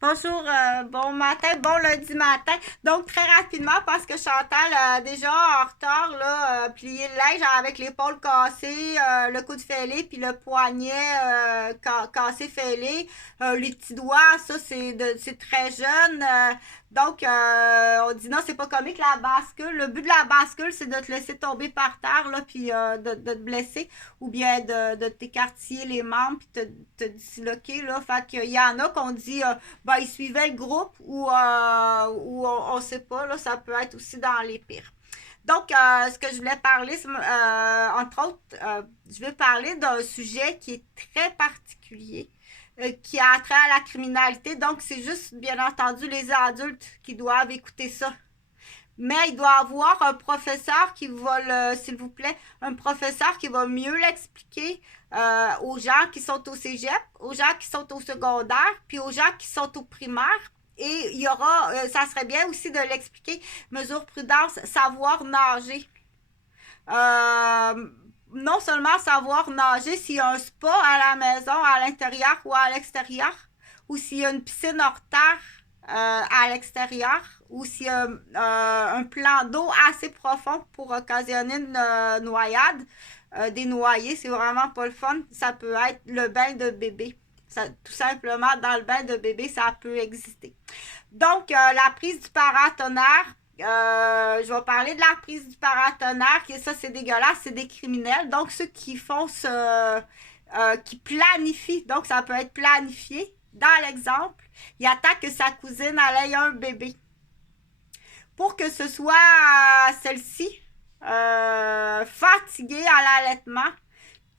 Bonjour, bon matin, bon lundi matin. Donc, très rapidement, parce que Chantal déjà en retard, là, plié le linge avec l'épaule cassée, le coude fêlé, puis le poignet cassé fêlé. Les petits doigts, ça, c'est très jeune. Donc, on dit non, c'est pas comique la bascule. Le but de la bascule, c'est de te laisser tomber par terre, là, puis de te blesser, ou bien de t'écartiller les membres, puis te disloquer, là. Fait qu'il y en a qu'on dit ben, ils suivaient le groupe ou on sait pas, là, ça peut être aussi dans les pires. Donc, ce que je voulais parler, entre autres, je vais parler d'un sujet qui est très particulier, qui a trait à la criminalité. Donc, c'est juste, bien entendu, les adultes qui doivent écouter ça. Mais il doit y avoir un professeur qui va, s'il vous plaît, un professeur qui va mieux l'expliquer aux gens qui sont au cégep, aux gens qui sont au secondaire, puis aux gens qui sont au primaire. Et il y aura, ça serait bien aussi de l'expliquer, mesure prudence, savoir nager. Non seulement savoir nager s'il y a un spa à la maison, à l'intérieur ou à l'extérieur, ou s'il y a une piscine hors terre à l'extérieur, ou s'il y a un plan d'eau assez profond pour occasionner une noyade. Des noyés, c'est vraiment pas le fun. Ça peut être le bain de bébé. Ça, tout simplement, dans le bain de bébé, ça peut exister. Donc, la prise du paratonnerre, je vais parler de la prise du paratonnerre, que ça, c'est dégueulasse, c'est des criminels. Donc, ceux qui font qui planifient, donc ça peut être planifié. Dans l'exemple, il attaque que sa cousine allait un bébé. Pour que ce soit celle-ci, fatiguée à l'allaitement,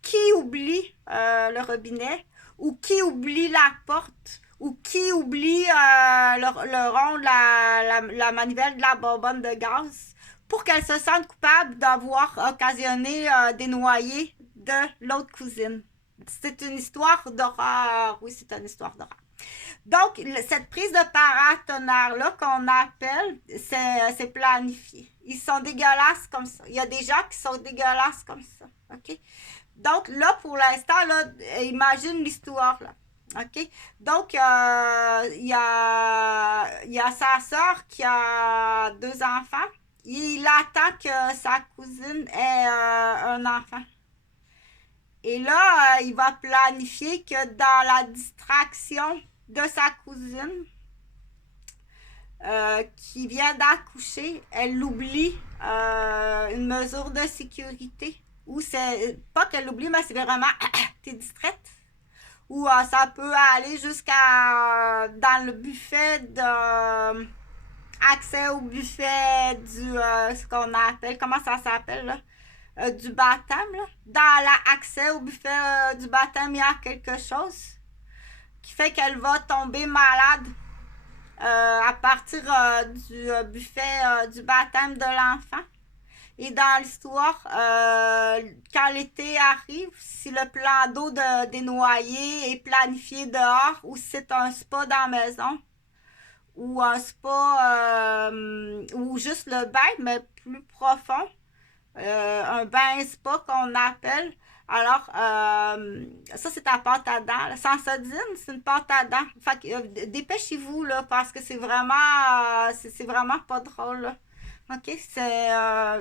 qui oublie le robinet ou qui oublie la porte ou qui oublie le rond, la manivelle de la bonbonne de gaz pour qu'elle se sente coupable d'avoir occasionné des noyés de l'autre cousine. C'est une histoire d'horreur. Oui, c'est une histoire d'horreur. Donc, cette prise de paratonnerre-là qu'on appelle, c'est planifié. Ils sont dégueulasses comme ça. Il y a des gens qui sont dégueulasses comme ça. OK? Donc, là, pour l'instant, là, imagine l'histoire, là. OK? Donc, il y a sa soeur qui a deux enfants. Il attend que sa cousine ait un enfant. Et là, il va planifier que dans la distraction de sa cousine, qui vient d'accoucher, elle oublie une mesure de sécurité. Ou c'est pas qu'elle l'oublie, mais c'est vraiment t'es distraite. Ou ça peut aller jusqu'à dans le buffet de accès au buffet du ce qu'on appelle, comment ça s'appelle là? Du baptême. Là. Dans l'accès au buffet du baptême, il y a quelque chose qui fait qu'elle va tomber malade à partir du buffet du baptême de l'enfant. Et dans l'histoire, quand l'été arrive, si le plan d'eau des noyers est planifié dehors ou si c'est un spa dans la maison ou un spa ou juste le bain, mais plus profond, un bain spa qu'on appelle. Alors, ça, c'est ta pâte à dents. La Sensodyne, c'est une pâte à dents. Fait que, dépêchez-vous, là, parce que c'est vraiment pas drôle, là. OK, c'est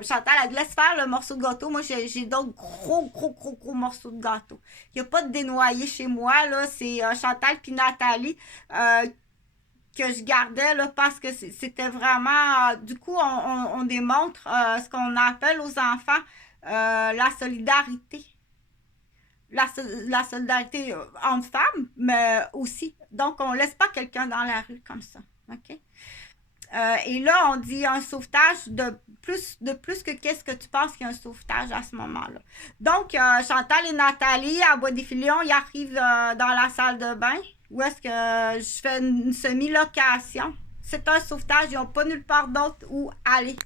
Chantal, elle laisse faire le morceau de gâteau. Moi, j'ai d'autres gros morceaux de gâteau. Il n'y a pas de dénoyé chez moi, là. C'est Chantal puis Nathalie que je gardais, là, parce que c'était vraiment... du coup, on démontre ce qu'on appelle aux enfants la solidarité. La solidarité entre femmes, mais aussi. Donc, on ne laisse pas quelqu'un dans la rue comme ça. OK? Et là, on dit un sauvetage de plus que qu'est-ce que tu penses qu'il y a un sauvetage à ce moment-là. Donc, Chantal et Nathalie, à Bois-des-Filions, ils arrivent dans la salle de bain où est-ce que je fais une semi-location. C'est un sauvetage, ils n'ont pas nulle part d'autre où aller.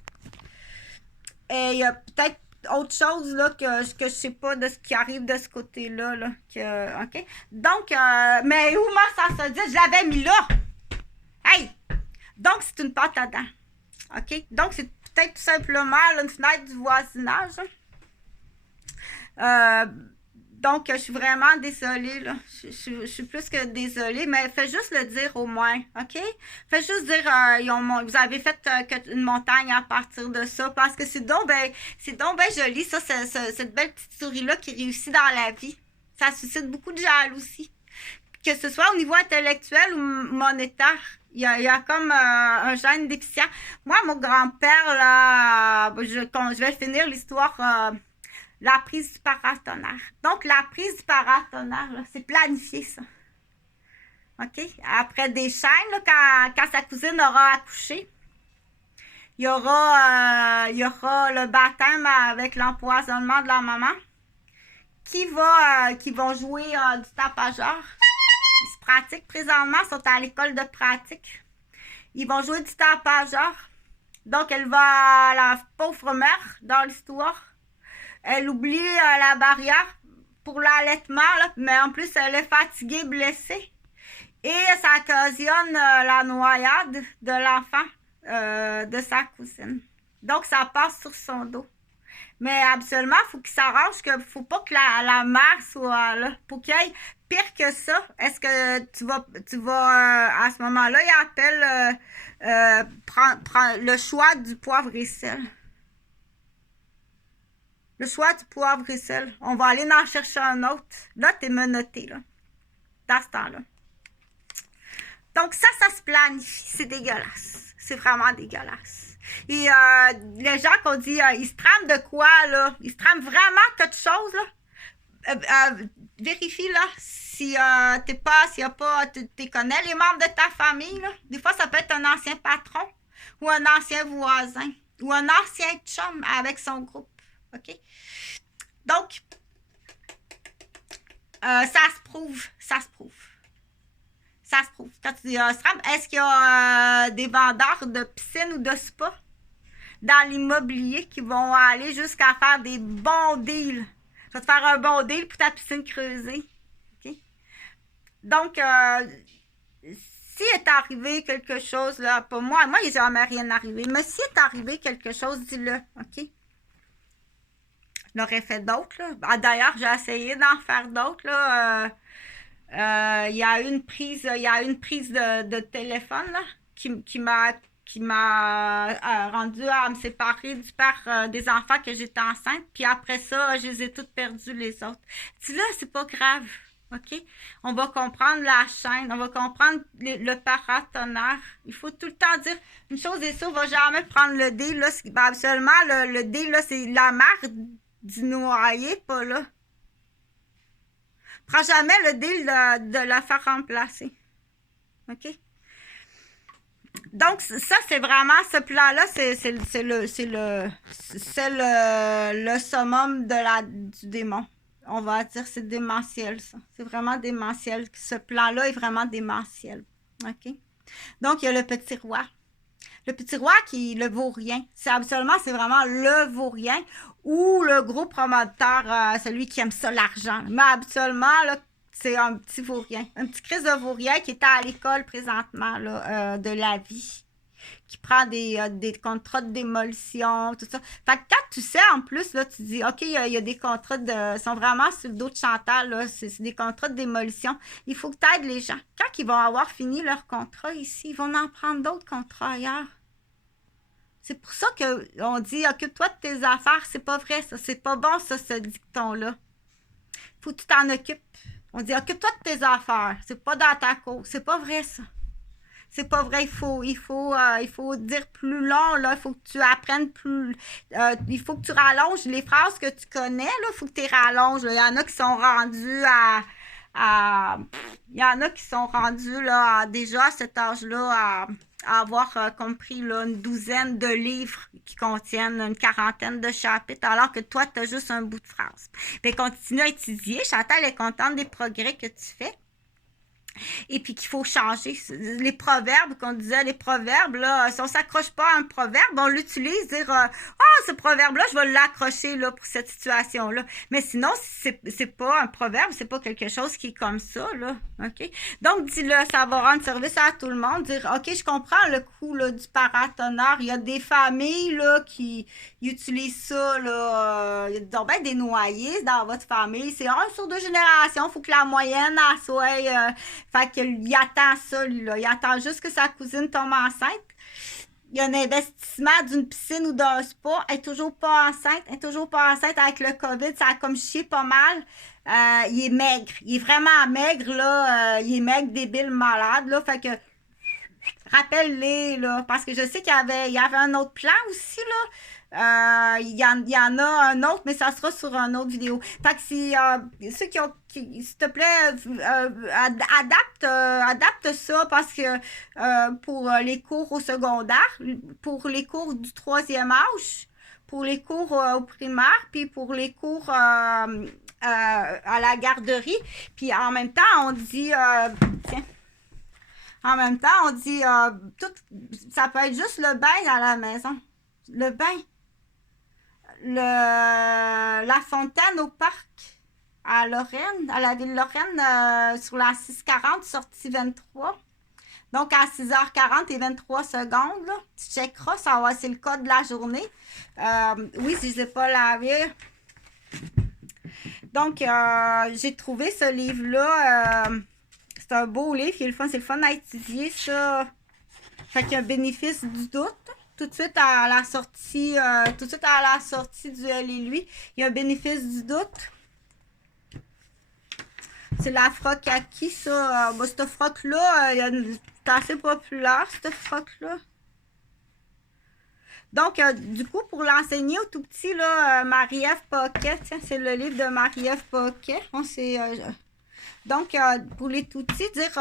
Et il y a peut-être autre chose là, que je ne sais pas de ce qui arrive de ce côté-là. Là, OK? Donc, mais où moi, ça se dit, je l'avais mis là. Hey! Donc, c'est une pâte à dents. OK? Donc, c'est peut-être tout simplement là, une fenêtre du voisinage. Donc, je suis vraiment désolée, là. Je suis plus que désolée, mais fais juste le dire au moins, OK? Fais juste dire, vous avez fait une montagne à partir de ça, parce que c'est donc ben joli, ça, cette belle petite souris-là qui réussit dans la vie. Ça suscite beaucoup de jalousie. Que ce soit au niveau intellectuel ou monétaire. Il y a comme un gène déficient. Moi, mon grand-père, là, je vais finir l'histoire... la prise du paratonnerre. Donc, la prise du paratonnerre, c'est planifié, ça. OK? Après des chaînes, là, quand sa cousine aura accouché, il y aura le baptême avec l'empoisonnement de la maman qui vont jouer du tapageur. Ils se pratiquent présentement, ils sont à l'école de pratique. Ils vont jouer du tapageur. Donc, la pauvre mère, dans l'histoire, elle oublie la barrière pour l'allaitement, mais en plus, elle est fatiguée, blessée. Et ça occasionne la noyade de l'enfant de sa cousine. Donc, ça passe sur son dos. Mais absolument, il faut qu'il s'arrange, qu'il ne faut pas que la mère soit là. Pour qu'il y ait pire que ça, est-ce que tu vas à ce moment-là, il appelle prendre le choix du poivre et sel. Le choix du poivre et sel. On va aller en chercher un autre. Là, tu es menotté, là. Dans ce temps-là. Donc, ça se planifie. C'est dégueulasse. C'est vraiment dégueulasse. Et les gens qu'on dit, ils se trament de quoi, là? Ils se trament vraiment quelque chose, là? Vérifie, là, si tu connais les membres de ta famille, là. Des fois, ça peut être un ancien patron ou un ancien voisin ou un ancien chum avec son groupe. OK? Donc, ça se prouve. Quand tu dis est-ce qu'il y a des vendeurs de piscine ou de spa dans l'immobilier qui vont aller jusqu'à faire des bons deals? Tu vas te faire un bon deal pour ta piscine creusée. OK? Donc, s'il est arrivé quelque chose, là, pour moi, il n'est jamais rien arrivé, mais s'il est arrivé quelque chose, dis-le. OK? J'aurais fait d'autres, là. D'ailleurs, j'ai essayé d'en faire d'autres, là. Il y a une prise de téléphone, là, qui m'a rendu à me séparer du père des enfants que j'étais enceinte. Puis après ça, je les ai toutes perdues, les autres. Dis-là, c'est pas grave. OK? On va comprendre la chaîne, on va comprendre le paratonnerre. Il faut tout le temps dire une chose est sûre, on va jamais prendre le dé, là. Absolument, le dé, là, c'est la mère du noyer, pas là. Prends jamais le deal de la faire remplacer. OK? Donc, ça, c'est vraiment, ce plan-là, c'est le summum du démon. On va dire c'est démentiel, ça. C'est vraiment démentiel. Ce plan-là est vraiment démentiel. OK? Donc, il y a le petit roi. Le petit roi qui est le vaurien. C'est vraiment le vaurien ou le gros promoteur, celui qui aime ça, l'argent. Mais absolument, là, c'est un petit vaurien. Un petit Christ de vaurien qui est à l'école présentement là, de la vie. Qui prend des contrats de démolition, tout ça. Fait que quand tu sais, en plus, là, tu dis, OK, il y a des contrats ils sont vraiment sur le dos de Chantal, là, c'est des contrats de démolition. Il faut que tu aides les gens. Quand ils vont avoir fini leur contrat ici, ils vont en prendre d'autres contrats ailleurs. C'est pour ça qu'on dit, occupe-toi de tes affaires. C'est pas vrai, ça. C'est pas bon, ça, ce dicton-là. Faut que tu t'en occupes. On dit, occupe-toi de tes affaires. C'est pas dans ta cause. C'est pas vrai, ça. C'est pas vrai, il faut dire plus long, là. Il faut que tu apprennes plus. Il faut que tu rallonges les phrases que tu connais, là. Il faut que tu les rallonges. Là. Il y en a qui sont rendus il y en a qui sont rendus là, déjà à cet âge-là à avoir compris là, une douzaine de livres qui contiennent une quarantaine de chapitres, alors que toi, tu as juste un bout de phrase. Puis continue à étudier. Chantal est contente des progrès que tu fais. et puis qu'il faut changer. Les proverbes, qu'on disait, les proverbes, là, si on s'accroche pas à un proverbe, on l'utilise, dire ce proverbe-là, je vais l'accrocher là, pour cette situation-là. Mais sinon, c'est pas un proverbe, c'est pas quelque chose qui est comme ça, là. OK? Donc, dis-le, ça va rendre service à tout le monde. Dire, OK, je comprends le coup là, du paratonnerre. Il y a des familles là, qui utilisent ça, là. Il y a donc ben des noyés dans votre famille. C'est un sur 2 générations. Il faut que la moyenne, elle soit. Fait qu'il attend ça, lui, là. Il attend juste que sa cousine tombe enceinte. Il y a un investissement d'une piscine ou d'un spa. Elle est toujours pas enceinte. Elle est toujours pas enceinte avec le COVID. Ça a comme chié pas mal. Il est maigre. Il est vraiment maigre, là. Il est maigre, débile, malade, là. Fait que, rappelle-les, là. Parce que je sais qu'il y avait un autre plan aussi, là. Il y en a un autre, mais ça sera sur une autre vidéo. Fait que si ceux s'il te plaît, adapte ça parce que pour les cours au secondaire, pour les cours du 3e âge, pour les cours au primaire, puis pour les cours à la garderie. Puis en même temps, on dit, tiens, en même temps, on dit, tout, ça peut être juste le bain à la maison. Le bain. La fontaine au parc à Lorraine, à la ville Lorraine, sur la 640, sortie 23. Donc, à 6h40 et 23 secondes, là, tu checkeras, c'est le code de la journée. Oui, si je ne l'ai pas lavé. Donc, j'ai trouvé ce livre-là. C'est un beau livre, c'est le fun à étudier, ça. Fait qu'il y a un bénéfice du doute. Tout de suite à la sortie du Elle et lui, il y a un bénéfice du doute. C'est la froc à qui, ça? Cette froc-là, c'est assez populaire, cette froc-là. Donc, du coup, pour l'enseigner au tout petit, là, Marie-Ève Paquet, tiens, c'est le livre de Marie-Ève Paquet. Donc, pour les tout petits, dire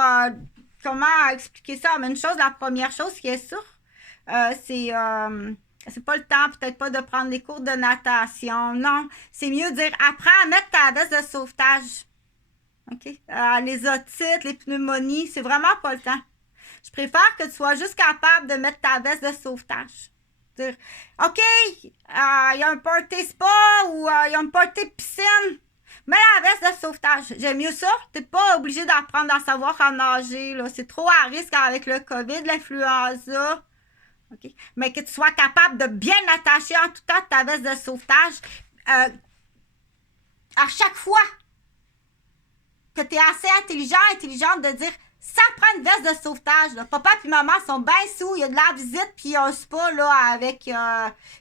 comment expliquer ça. Mais une chose, la première chose qui est sûre, c'est pas le temps, peut-être pas de prendre des cours de natation. Non, c'est mieux de dire apprends à mettre ta veste de sauvetage. OK? Les otites, les pneumonies, c'est vraiment pas le temps. Je préfère que tu sois juste capable de mettre ta veste de sauvetage. Dire OK, il y a un party spa ou il y a un party piscine. Mets la veste de sauvetage. J'aime mieux ça. Tu n'es pas obligé d'apprendre à savoir à nager. Là. C'est trop à risque avec le COVID, l'influenza. Okay. Mais que tu sois capable de bien attacher en tout temps ta veste de sauvetage à chaque fois que tu es assez intelligente de dire ça prend une veste de sauvetage. Là. Papa et maman sont bien sous, il y a de la visite, puis il y a un spa là, avec.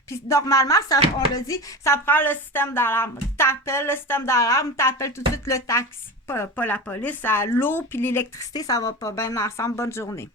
Puis normalement, ça, on l'a dit, ça prend le système d'alarme. Tu appelles le système d'alarme, tu appelles tout de suite le taxi. Pas la police, l'eau puis l'électricité, ça va pas bien ensemble. Bonne journée.